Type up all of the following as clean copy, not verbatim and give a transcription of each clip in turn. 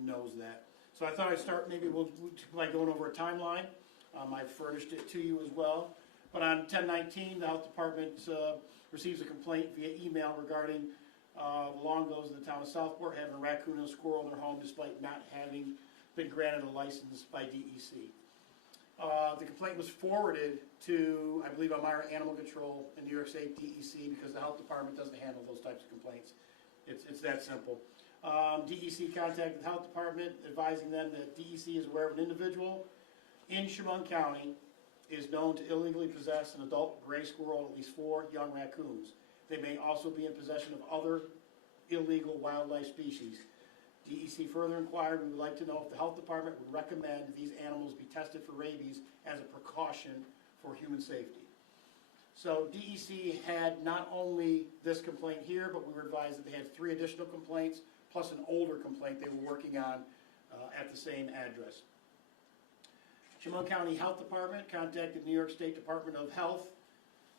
knows that. So I thought I'd start, maybe by going over a timeline. I've furnished it to you as well. But on 10/19, the health department receives a complaint via email regarding the Longos in the town of Southport having a raccoon and a squirrel in their home despite not having been granted a license by DEC. The complaint was forwarded to, I believe, Elmira Animal Control in New York State DEC because the health department doesn't handle those types of complaints. It's that simple. DEC contacted the health department advising them that DEC is aware of an individual in Chemung County is known to illegally possess an adult gray squirrel and at least 4 young raccoons. They may also be in possession of other illegal wildlife species. DEC further inquired, we would like to know if the health department would recommend these animals be tested for rabies as a precaution for human safety. So DEC had not only this complaint here, but we were advised that they had 3 additional complaints, plus an older complaint they were working on at the same address. Chemung County Health Department contacted New York State Department of Health.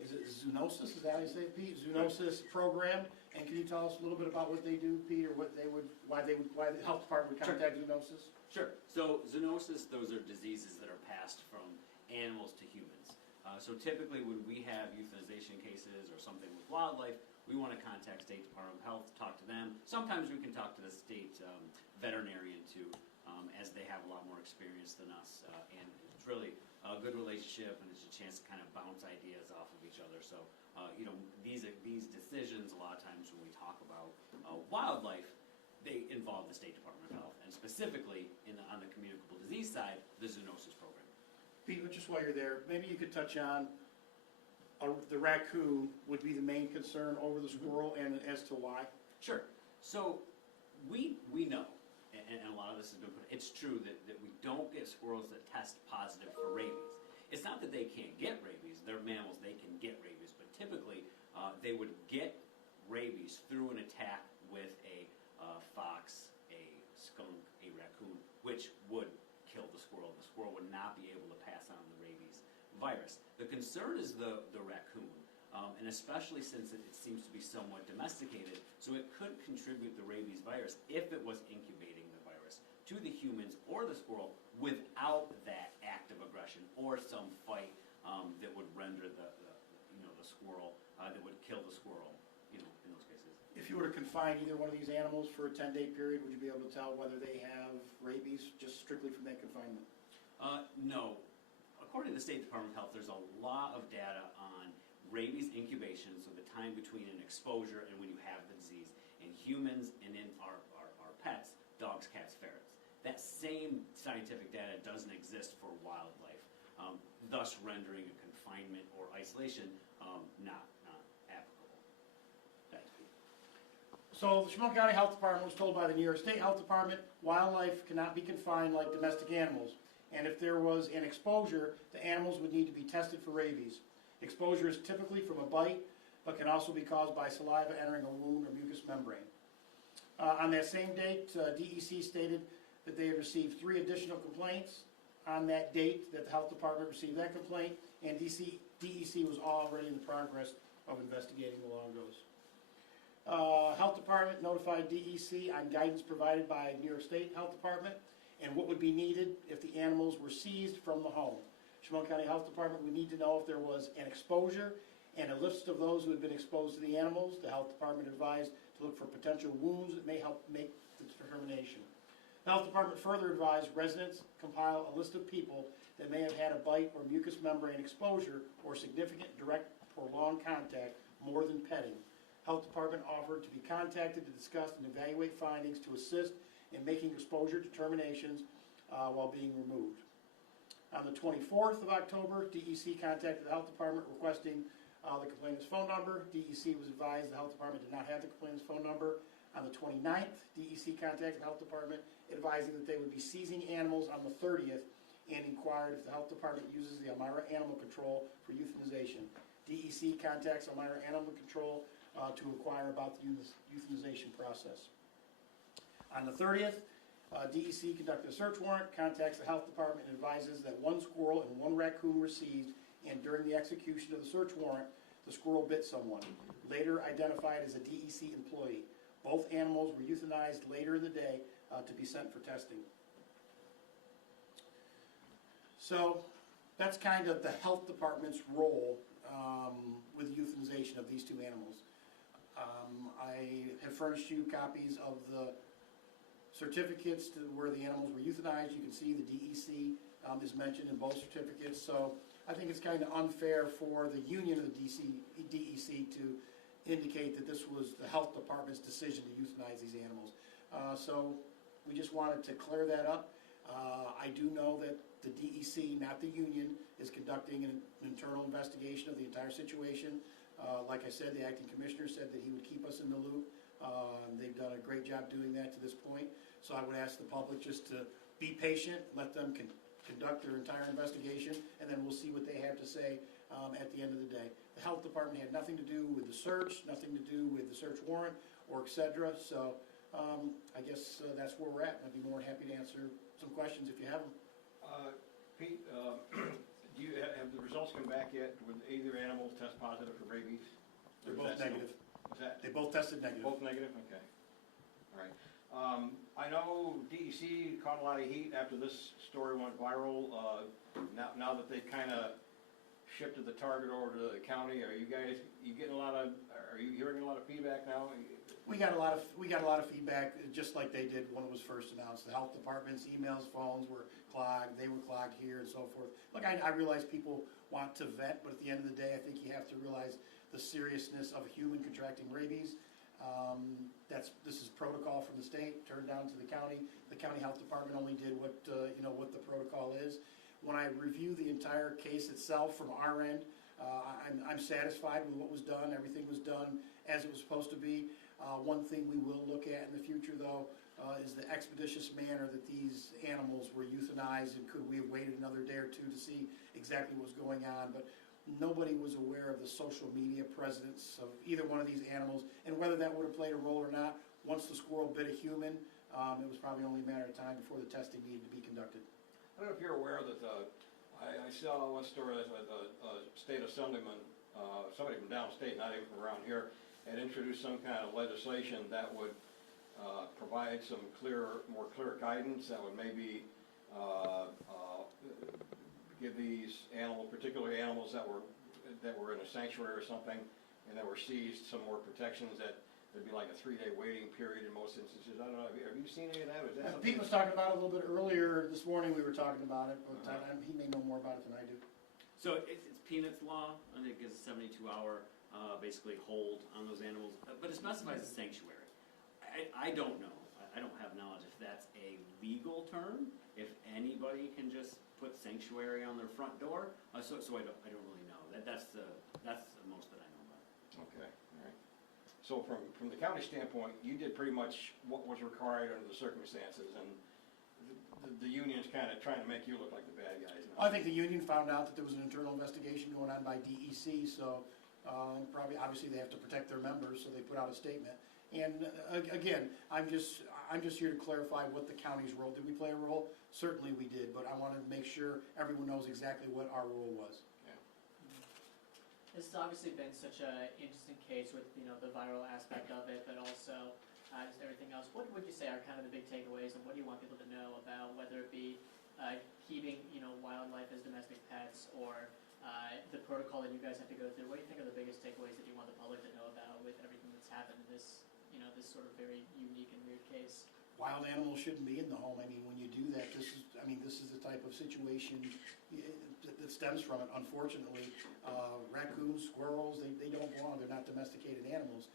Is it zoonosis? Is that how you say it, Pete? Zoonosis program. And can you tell us a little bit about what they do, Pete, or why the health department would contact zoonosis? Sure. So zoonosis, those are diseases that are passed from animals to humans. So typically when we have euthanization cases or something with wildlife, we want to contact State Department of Health, talk to them. Sometimes we can talk to the state veterinarian too, as they have a lot more experience than us. And it's really a good relationship, and it's a chance to kind of bounce ideas off of each other. So, you know, these decisions, a lot of times when we talk about wildlife, they involve the State Department of Health, and specifically on the communicable disease side, the zoonosis program. Pete, just while you're there, maybe you could touch on the raccoon would be the main concern over the squirrel, and as to why. Sure. So we know, and a lot of this has been put, it's true that we don't get squirrels that test positive for rabies. It's not that they can't get rabies. They're mammals, they can get rabies, but typically they would get rabies through an attack with a fox, a skunk, a raccoon, which would kill the squirrel. The squirrel would not be able to pass on the rabies virus. The concern is the raccoon, and especially since it seems to be somewhat domesticated, so it could contribute the rabies virus if it was incubating the virus to the humans or the squirrel without that act of aggression or some fight that would render the squirrel, that would kill the squirrel, in those cases. If you were to confine either one of these animals for a 10-day period, would you be able to tell whether they have rabies just strictly from that confinement? No. According to the State Department of Health, there's a lot of data on rabies incubation, so the time between an exposure and when you have the disease, in humans and in our pets, dogs, cats, ferrets. That same scientific data doesn't exist for wildlife, thus rendering a confinement or isolation not applicable. Thanks, Pete. So the Chemung County Health Department was told by the New York State Health Department, wildlife cannot be confined like domestic animals. And if there was an exposure, the animals would need to be tested for rabies. Exposure is typically from a bite, but can also be caused by saliva entering a wound or mucous membrane. On that same date, DEC stated that they had received 3 additional complaints on that date that the health department received that complaint, and DEC was already in the progress of investigating the Longos. Health department notified DEC on guidance provided by New York State Health Department and what would be needed if the animals were seized from the home. Chemung County Health Department would need to know if there was an exposure and a list of those who had been exposed to the animals. The health department advised to look for potential wounds that may help make the determination. The health department further advised residents compile a list of people that may have had a bite or mucous membrane exposure or significant direct prolonged contact more than petting. Health department offered to be contacted to discuss and evaluate findings to assist in making exposure determinations while being removed. On the 24th of October, DEC contacted the health department requesting the complainant's phone number. DEC was advised the health department did not have the complainant's phone number. On the 29th, DEC contacted the health department advising that they would be seizing animals on the 30th and inquired if the health department uses the Elmira Animal Control for euthanization. DEC contacts Elmira Animal Control to inquire about the euthanization process. On the 30th, DEC conducted a search warrant, contacts the health department, and advises that 1 squirrel and 1 raccoon were seized, and during the execution of the search warrant, the squirrel bit someone, later identified as a DEC employee. Both animals were euthanized later in the day to be sent for testing. So that's kind of the health department's role with euthanization of these two animals. I have furnished you copies of the certificates to where the animals were euthanized. You can see the DEC is mentioned in both certificates. So I think it's kind of unfair for the union of the DEC to indicate that this was the health department's decision to euthanize these animals. So we just wanted to clear that up. I do know that the DEC, not the union, is conducting an internal investigation of the entire situation. Like I said, the acting commissioner said that he would keep us in the loop. They've done a great job doing that to this point. So I would ask the public just to be patient, let them conduct their entire investigation, and then we'll see what they have to say at the end of the day. The health department had nothing to do with the search, nothing to do with the search warrant, or et cetera. So I guess that's where we're at. I'd be more than happy to answer some questions if you have them. Pete, do you have the results come back yet? Would either animal test positive for rabies? They're both negative. Was that? They both tested negative. Both negative? Okay. All right. I know DEC caught a lot of heat after this story went viral. Now that they kind of shifted the target over to the county, are you getting a lot of? Are you hearing a lot of feedback now? We got a lot of feedback, just like they did when it was first announced. The health department's emails, phones were clogged. They were clogged here and so forth. Look, I realize people want to vet, but at the end of the day, I think you have to realize the seriousness of a human contracting rabies. This is protocol from the state, turned down to the county. The county health department only did what what the protocol is. When I review the entire case itself from our end, I'm satisfied with what was done. Everything was done as it was supposed to be. One thing we will look at in the future, though, is the expeditious manner that these animals were euthanized, and could we have waited another day or two to see exactly what was going on. But nobody was aware of the social media presence of either one of these animals, and whether that would have played a role or not. Once the squirrel bit a human, it was probably only a matter of time before the testing needed to be conducted. I don't know if you're aware that I saw one story that a state assemblyman, somebody from downstate, not even from around here, had introduced some kind of legislation that would provide some more clear guidance that would maybe give these particular animals that were in a sanctuary or something, and that were seized, some more protections. That there'd be like a 3-day waiting period in most instances. I don't know. Have you seen any of that? Is that Pete was talking about it a little bit earlier this morning. We were talking about it, but he may know more about it than I do. So it's Peanuts law, and it gives a 72-hour basically hold on those animals, but it specifies a sanctuary. I don't know. I don't have knowledge if that's a legal term, if anybody can just put sanctuary on their front door. So I don't really know. That's the most that I know about it. Okay, all right. So from the county standpoint, you did pretty much what was required under the circumstances, and the union's kind of trying to make you look like the bad guys now. I think the union found out that there was an internal investigation going on by DEC, so obviously they have to protect their members, so they put out a statement. And again, I'm just here to clarify what the county's role. Did we play a role? Certainly we did, but I want to make sure everyone knows exactly what our role was. Yeah. This has obviously been such an interesting case with the viral aspect of it, but also just everything else. What would you say are kind of the big takeaways, and what do you want people to know about whether it be keeping wildlife as domestic pets, or the protocol that you guys have to go through? What do you think are the biggest takeaways that you want the public to know about with everything that's happened in this this sort of very unique and weird case? Wild animals shouldn't be in the home. I mean, when you do that, this is the type of situation that stems from it. Unfortunately, raccoons, squirrels, they don't belong. They're not domesticated animals.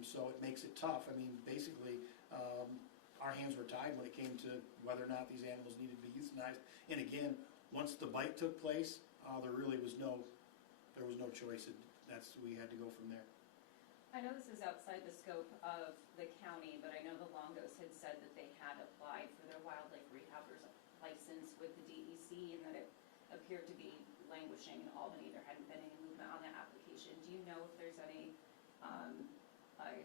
So it makes it tough. I mean, basically, our hands were tied when it came to whether or not these animals needed to be euthanized. And again, once the bite took place, there really was no choice. We had to go from there. I know this is outside the scope of the county, but I know the Longos had said that they had applied for their wildlife rehabber's license with the DEC, and that it appeared to be languishing in Albany. There hadn't been any movement on that application. Do you know if there's any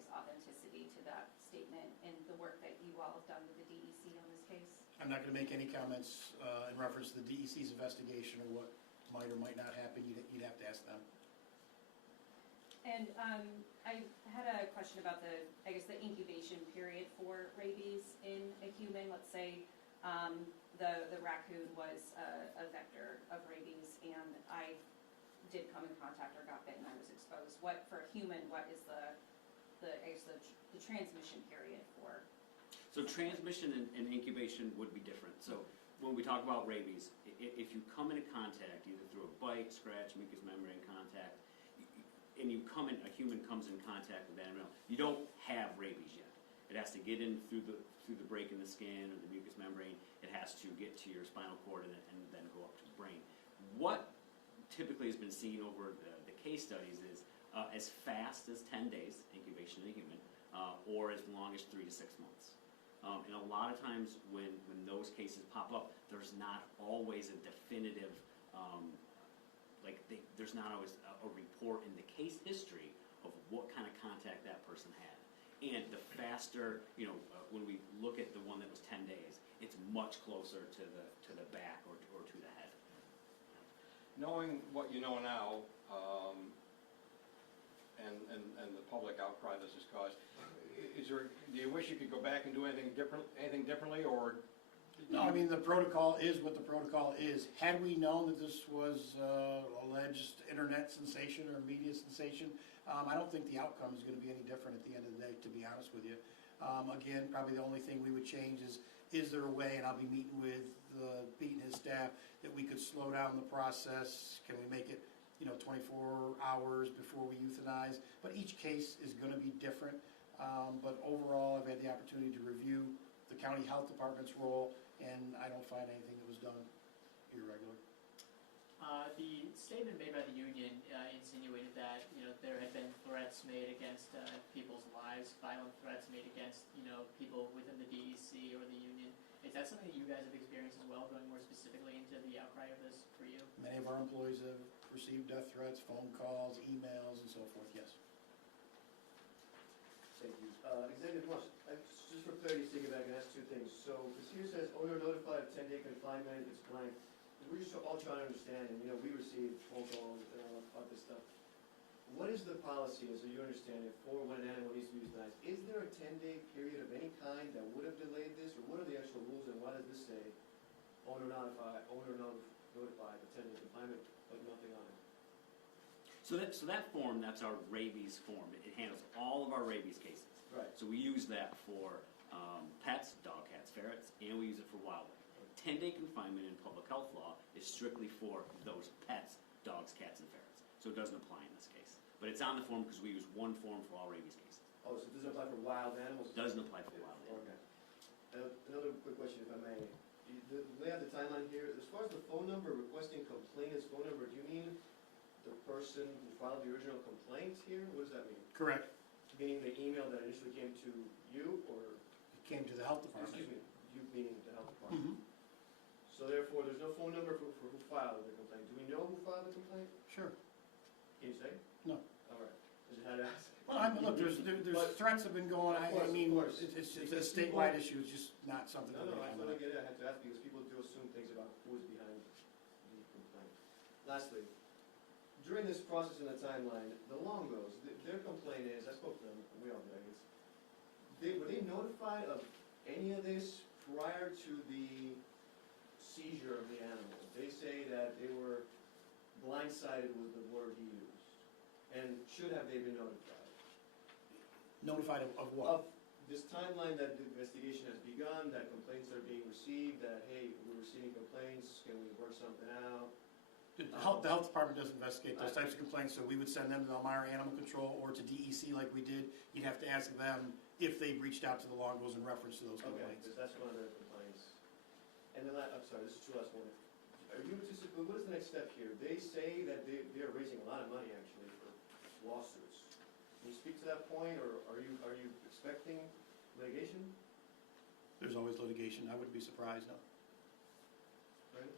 authenticity to that statement and the work that you all have done with the DEC on this case? I'm not going to make any comments in reference to the DEC's investigation or what might or might not happen. You'd have to ask them. And I had a question question about the, I guess, the incubation period for rabies in a human. Let's say the raccoon was a vector of rabies, and I did come in contact or got bitten, I was exposed. What, for a human, what is the transmission period for? So transmission and incubation would be different. So when we talk about rabies, if you come into contact, either through a bite, scratch, mucous membrane contact, and a human comes in contact with that animal, you don't have rabies yet. It has to get in through the break in the skin or the mucous membrane. It has to get to your spinal cord and then go up to the brain. What typically has been seen over the case studies is as fast as 10 days, incubation in a human, or as long as 3 to 6 months. And a lot of times when those cases pop up, there's not always a definitive, there's not always a report in the case history of what kind of contact that person had. And the faster, when we look at the one that was 10 days, it's much closer to the back or to the head. Knowing what you know now, and the public outcry this has caused, do you wish you could go back and do anything differently, or? No, I mean, the protocol is what the protocol is. Had we known that this was alleged internet sensation or media sensation, I don't think the outcome is going to be any different at the end of the day, to be honest with you. Again, probably the only thing we would change is there a way, and I'll be meeting with Pete and his staff, that we could slow down the process? Can we make it 24 hours before we euthanize? But each case is going to be different. But overall, I've had the opportunity to review the county health department's role, and I don't find anything that was done irregular. The statement made by the union insinuated that there had been threats made against people's lives, violent threats made against people within the DEC or the union. Is that something that you guys have experienced as well, going more specifically into the outcry of this for you? Many of our employees have received death threats, phone calls, emails, and so forth, yes. Thank you. Executive Marshal, just for clarity's sake, if I can ask two things. So, this here says owner notified of 10-day confinement, it's blank. We're just all trying to understand, and we receive phone calls and all about this stuff. What is the policy, as you understand it, for when an animal needs to be euthanized? Is there a 10-day period of any kind that would have delayed this, or what are the actual rules, and why does this say owner notified, but 10-day confinement, but nothing on it? So that form, that's our rabies form. It handles all of our rabies cases. Right. So we use that for pets, dog, cats, ferrets, and we use it for wildlife. 10-day confinement in public health law is strictly for those pets, dogs, cats, and ferrets. So it doesn't apply in this case. But it's on the form because we use one form for all rabies cases. Oh, so it doesn't apply for wild animals? It doesn't apply for wild animals. Okay. Another quick question, if I may. Lay out the timeline here. As far as the phone number, requesting complainant's phone number, do you mean the person who filed the original complaint here? What does that mean? Correct. Meaning the email that initially came to you, or? It came to the health department. Excuse me, you meaning the health department. Mm-hmm. So therefore, there's no phone number for who filed the complaint. Do we know who filed the complaint? Sure. Can you say? No. All right. I just had to ask. Well, look, there's But- threats have been going. I Of mean, course. it's a statewide issue. It's just not something. No, that I we totally can get it. I had to ask because people do assume things about who is behind the complaint. Lastly, during this process in the timeline, the Longos, their complaint is, I spoke to them, we all did, I guess. Were they notified of any of this prior to the seizure of the animal? They say that they were blindsided was the word he used. And should have they been notified? Notified of what? Of this timeline that the investigation has begun, that complaints are being received, that, hey, we're receiving complaints, can we work something out? The health department does investigate those types of complaints, so we would send them to Elmira Animal Control or to DEC like we did. You'd have to ask them if they reached out to the Longos in reference to those Okay, complaints. because that's one of their complaints. And then, I'm sorry, this is the last one. Are you anticipating, what is the next step here? They say that they are raising a lot of money, actually, for lawsuits. Can you speak to that point, or are you expecting litigation? There's always litigation. I wouldn't be surprised, no. Right?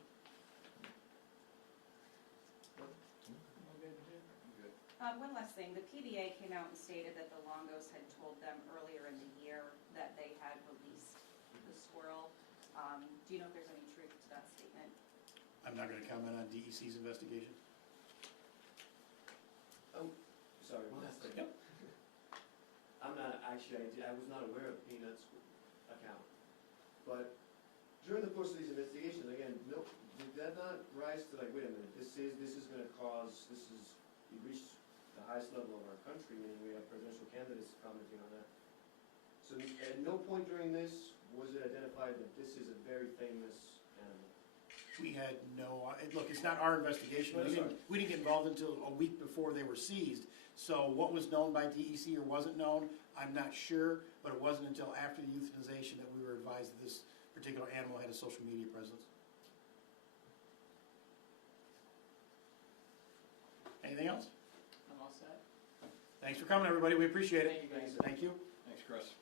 One last thing, the PBA came out and stated that the Longos had told them earlier in the year that they had released the squirrel. Do you know if there's any truth to that statement? I'm not going to comment on DEC's investigation. Sorry, one last thing. Yep. I'm actually, I was not aware of Peanut's account. But during the course of these investigations, again, no, did that not rise to like, wait a minute, this is gonna cause, we reached the highest level of our country, meaning we have presidential candidates commenting on that. So at no point during this was it identified that this is a very famous animal. We had no, look, it's not our investigation. We didn't get involved until a week before they were seized. So what was known by DEC or wasn't known, I'm not sure, but it wasn't until after the euthanization that we were advised that this particular animal had a social media presence. Anything else? I'm all set. Thanks for coming, everybody. We appreciate it. Thank you, guys. Thank you. Thanks, Chris.